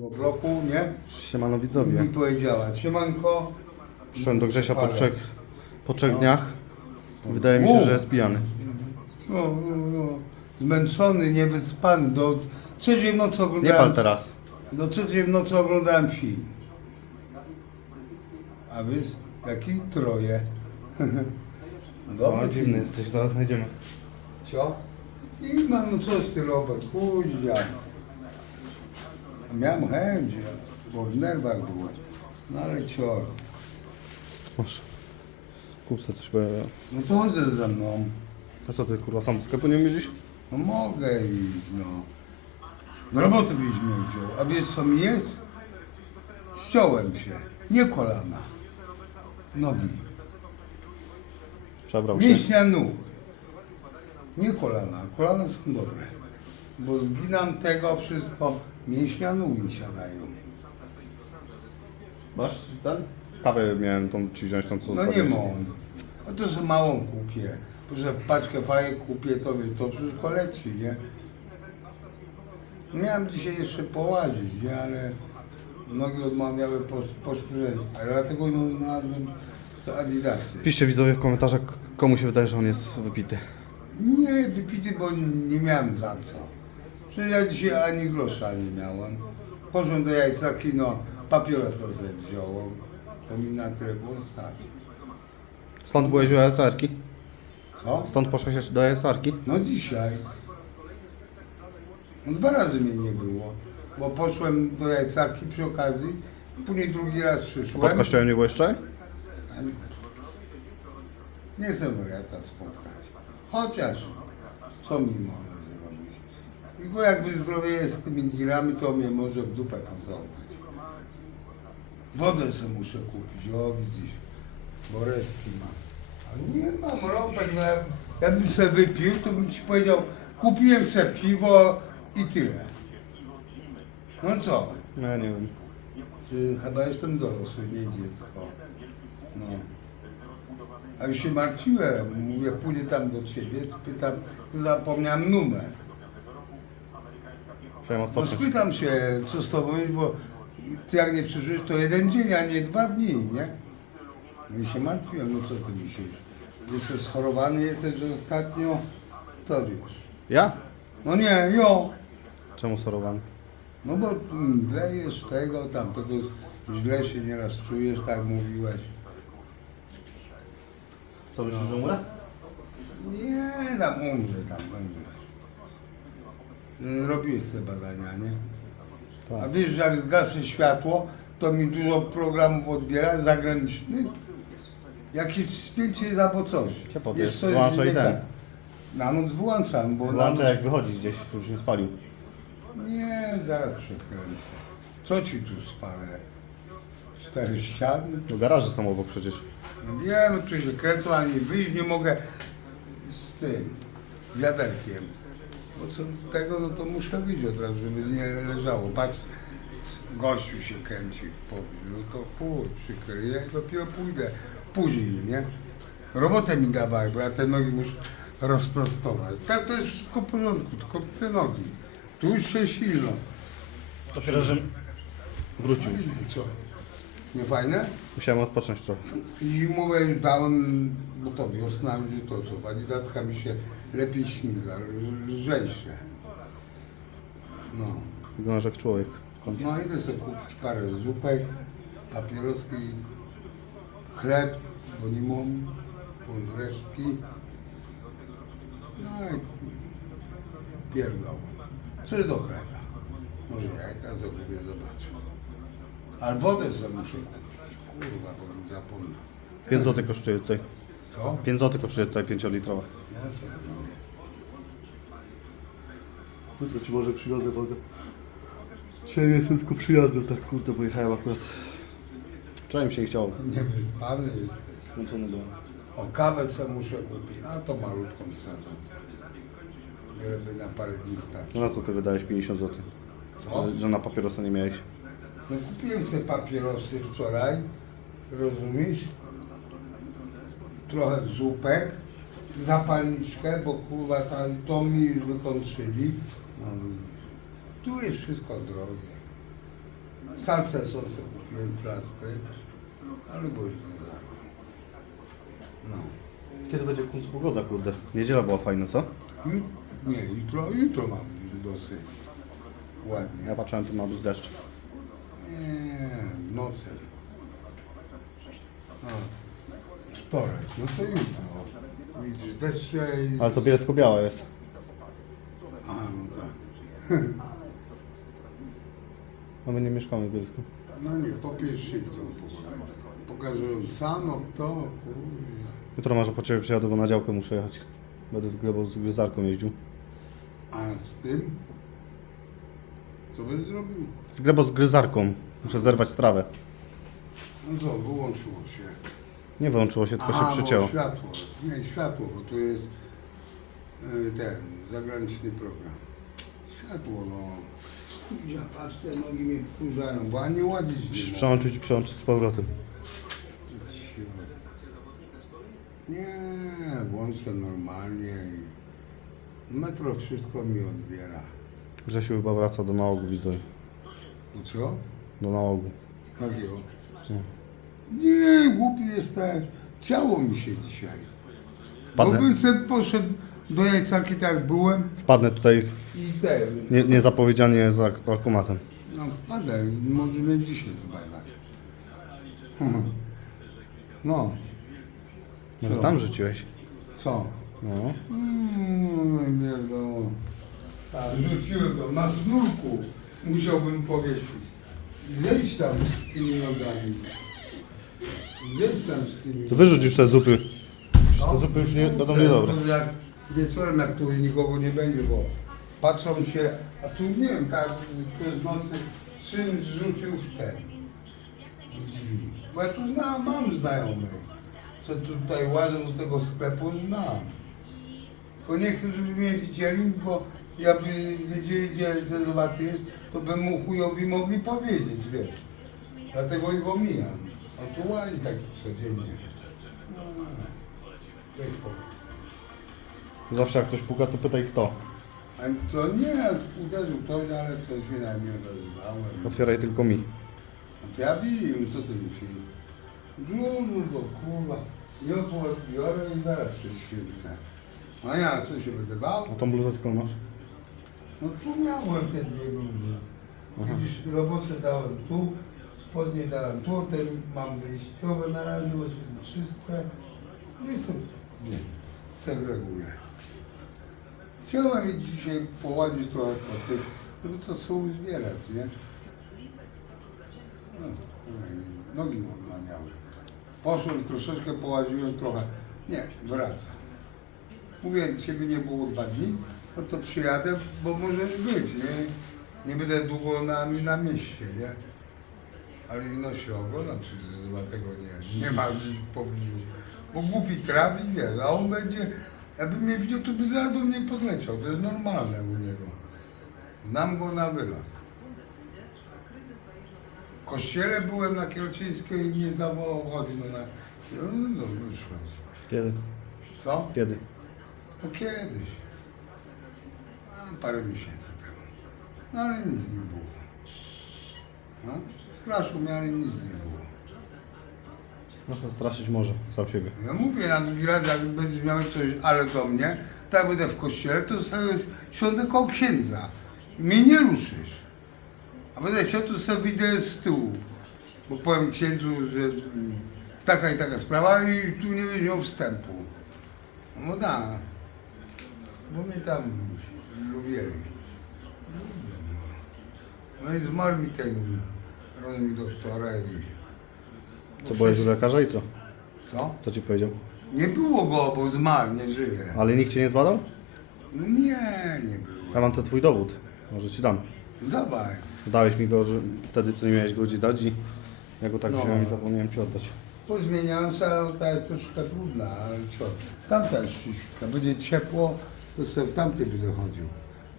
bloku, nie? Siemano widzowie. mi powiedziała, siemanko. Przyszedłem do Grzesia po trzech, po trzech dniach. Wydaje mi się, że jest pijany. No, no, no. Zmęczony, niewyspany. Do trzeciej w nocy Nie oglądałem... pal teraz. Do trzeciej w nocy oglądałem film. A wiesz, jaki? Troje. Dobry No, dziwny film. jesteś, zaraz znajdziemy. Co? I mam no coś ty Robek, kuździa. Miałem chęć, bo w nerwach byłem. No ale ciort. Masz. Sobie coś, ja... No to chodzę ze mną. A co ty kurwa, sam do sklepu nie umiesz iść? No mogę iść, no. Do roboty byś mnie wziął. A wiesz co mi jest? Ściąłem się. Nie kolana. Nogi. Przebrał się. Mięśnia nóg. Nie kolana. Kolana są dobre. Bo zginam tego wszystko. Mięśnia mi siadają. Masz ten? Kawę miałem tą ci wziąć, tą co No nie zostawiłeś. mam. No to sobie małą kupię. Bo że paczkę fajek kupię, to wiesz, to wszystko leci, nie? Miałem dzisiaj jeszcze połazić, nie? Ale nogi odmawiały posprzątać. A dlatego no, znalazłem z Adidasy. Piszcie widzowie w komentarzach, komu się wydaje, że on jest wypity. Nie, wypity, bo nie miałem za co. Przecież ja dzisiaj ani grosza nie miałem. Poszłem do jajcarki, no papierosa sobie wziąłem. To mi na tyle było stać. Stąd byłeś u jarcarki? Co? Stąd poszłeś do jarcarki? No dzisiaj. No dwa razy mnie nie było. Bo poszłem do jajcarki przy okazji, później drugi raz Pod przyszłem. kościołem nie byłeś wczoraj? Nie chcę wariata spotkać. Chociaż, co mi może? Tylko jak wyzdrowieję z tymi girami, to mnie może w dupę pocałować. Wodę sobie muszę kupić, o widzisz, bo resztki mam. A nie mam robek, no ja, ja bym sobie wypił, to bym ci powiedział, kupiłem sobie piwo i tyle. No co? No ja nie wiem. Czy chyba jestem dorosły, nie dziecko. No. A już się martwiłem, mówię, pójdę tam do ciebie, spytam, zapomniałem numer. Chciałem No odpocząć. spytam się, co z tobą jest, bo ty jak nie przyszłeś, to jeden dzień, a nie dwa dni, nie? I się martwiłem, no co ty myślisz? Jeszcze schorowany jesteś, że ostatnio, to wiesz. Ja? No nie, jo. Czemu sorowany? No bo mm, lejesz tego, tamtego, źle się nieraz czujesz, tak mówiłeś. Co myślisz, że umrę? Nie, tam umrze, tam umrzesz. Y, Robiłeś te badania, nie? A Tak. wiesz, że jak zgasę światło, to mi dużo programów odbiera zagranicznych. Jakieś spięcie jest albo coś. Ciepło, Jest wiesz, coś wyłączaj nie ten. tak. Na noc wyłączam, bo na Włączę noc... jak wychodzi gdzieś, już nie spalił. Nie, zaraz przekręcę. Co ci tu spalę? Cztery ściany? No garaże są obok przecież. No wiem, tu się kręcą, ale nie wyjść nie mogę z tym wiaderkiem. Bo co do tego, no to muszę wyjść od razu, żeby nie leżało. Patrz, gościu się kręci w pobliżu, no to chuj, przykryję i dopiero pójdę później, nie? Robotę mi dawaj, bo ja te nogi muszę rozprostować. Tak, to jest wszystko w porządku, tylko te nogi. Tu już się silno. To że wrócił. Fajne, Co? Nie fajne? Musiałem odpocząć trochę. I mówię, dałem, bo to wiosna już to co, adidaska mi się lepiej śmiga, lżejsze. No. Wyglądasz jak człowiek. No idę sobie kupić parę zupek, papieroski, chleb, bo nie mam, pół resztki. No i pierdolę. Coś do chleba. Może jajka zakupię, zobaczę. Ale wodę sobie muszę kupić, kurwa, bo bym zapomniał. 5 zł kosztuje tutaj. Co? 5 zł kosztuje tutaj 5-litrowa. No? Jutro ci może przywiozę wodę. Dzisiaj jestem tylko przyjazdem, tak kurde, pojechałem akurat. Wczoraj mi się nie chciało. Niewyspany jesteś. Zmęczony byłem. O kawę co muszę kupić, a to malutką sadzę. Żeby na parę dni starczy. No na co ty wydałeś 50 zł? Co? Że, że na papierosa nie miałeś. No kupiłem sobie papierosy wczoraj, rozumiesz? Trochę zupek, zapalniczkę, bo kurwa tam, to mi już wykończyli. No, widzisz. tu jest wszystko drogie. salce są sobie kupiłem plastry, ale go już nie zarłem. No. Kiedy będzie w końcu pogoda, kurde? Niedziela była fajna, co? Jut, nie, jutro, jutro ma być dosyć ładnie. Ja patrzyłem, tu ma być deszcz. Nie, w nocy. A, wtorek, no to jutro. Widzisz, deszcze i... Ale to bielsko-biała jest. A, no tak. A my nie mieszkamy w Bielsku. No nie, popiesz się w tą pogodę. Pokazują samo kto, kurde. Jutro może po Ciebie przyjadę, bo na działkę muszę jechać. Będę z glebą, z gryzarką jeździł. A z tym? Co będę zrobił? Z glebą, z gryzarką. Muszę zerwać trawę. No co, wyłączyło się. Nie wyłączyło się, tylko Aha, się przycięło. Bo światło. Nie, światło, bo tu jest y, ten zagraniczny program. Światło, no. Ja patrz, te nogi mnie wkurzają, bo ani ładzić nie mogę. przełączyć i przełączyć z powrotem. Nie, włączę normalnie i metro wszystko mi odbiera. Grzesiu chyba wraca do nałogu, widzowie. No co? Do nałogu. Jakiego? No. Nie, głupi jesteś. Chciało mi się dzisiaj. Wpadnę, Bo bym sobie poszedł do jajcarki tak jak byłem wpadnę tutaj i ten. nie, niezapowiedzianie za alkomatem. No wpadaj, może mnie dzisiaj zbadać. Hmm. No, Może Co? tam rzuciłeś? co? No. Mm, nie wiadomo. Tak, rzuciłem to na sznurku. Musiałbym powiesić. Zejdź tam z tymi nogami. Tam z To wyrzuć już te zupy. Przecież te zupy już nie, będą niedobre. No, Jak wieczorem, jak tu nikogo nie będzie, bo patrzą się, a tu nie wiem, tak, to jest nocy, syn rzucił w ten, w drzwi. Bo ja tu znam, mam znajomych, co tutaj łażą do tego sklepu, znam. Tylko nie chcę, żeby mnie widzieli, bo jakby wiedzieli, gdzie zezowaty jest, to by mu chujowi mogli powiedzieć, wiesz. Dlatego ich omijam. A tu łazi taki codziennie. No, to jest spokój. Zawsze jak ktoś puka, to pytaj kto. A to nie, uderzył ktoś, ale to się na mnie odezwałem. Otwieraj tylko mi. A to ja wiem, co ty musi. Dużo to kurwa. Ja po- biorę i zaraz prześwięcę. A ja co się będę bał? A tą bluzę skąd masz? No tu miałem te dwie bluzy. Aha. Widzisz, robocze dałem tu, spodnie dałem tu, te mam wyjściowe na razie, bo są czyste. No i nie, segreguję. Chciałem mi dzisiaj poładzić po tych, żeby to są zbierać, nie? No, nogi miały. Poszłem troszeczkę, połaziłem trochę. Nie, wracam. Mówię, ciebie nie było dwa dni, no to przyjadę, bo możesz być, nie? Nie będę długo na, na mieście, nie? Ale ino się oglądam, czy chyba tego nie, nie ma gdzieś w pobliżu. Bo głupi trawi, wiesz, a on będzie, jakby mnie widział, to by zaraz do mnie podleciał, to jest normalne u niego. Znam go na wylot. W kościele byłem na Kielczyńskiej i nie zawołał, chodzi no na... No, no wyszłem. Kiedy? Co? Kiedy? No kiedyś. A, parę miesięcy temu. No ale nic nie było. No, straszył mnie, ale nic nie było. Można straszyć może, sam siebie. Ja mówię na drugi raz, jak będziesz miał coś ale do mnie, to jak będę w kościele, to sobie siądę koło księdza. I mnie nie ruszysz. A będę chciał, to sobie wyjdę z tyłu. Bo powiem księdzu, że mm, taka i taka sprawa i tu nie będzie miał wstępu. No da. Bo mnie tam lubieli. No i zmarł mi ten, robił mi doktora i... Co byłeś u lekarza i co? Co? Co ci powiedział? Nie było go, bo zmarł, nie żyje. Ale nikt cię nie zbadał? No nie, nie Ja było. mam to twój dowód. Może ci dam. Dawaj. Dałeś mi go, że wtedy co nie miałeś go gdzie dać i ja go tak No. wziąłem i zapomniałem ci oddać. Pozmieniałem się, ale ta jest troszkę trudna, ale co? Tamta jest ściśka. Będzie ciepło, to sobie w tamtej będę chodził.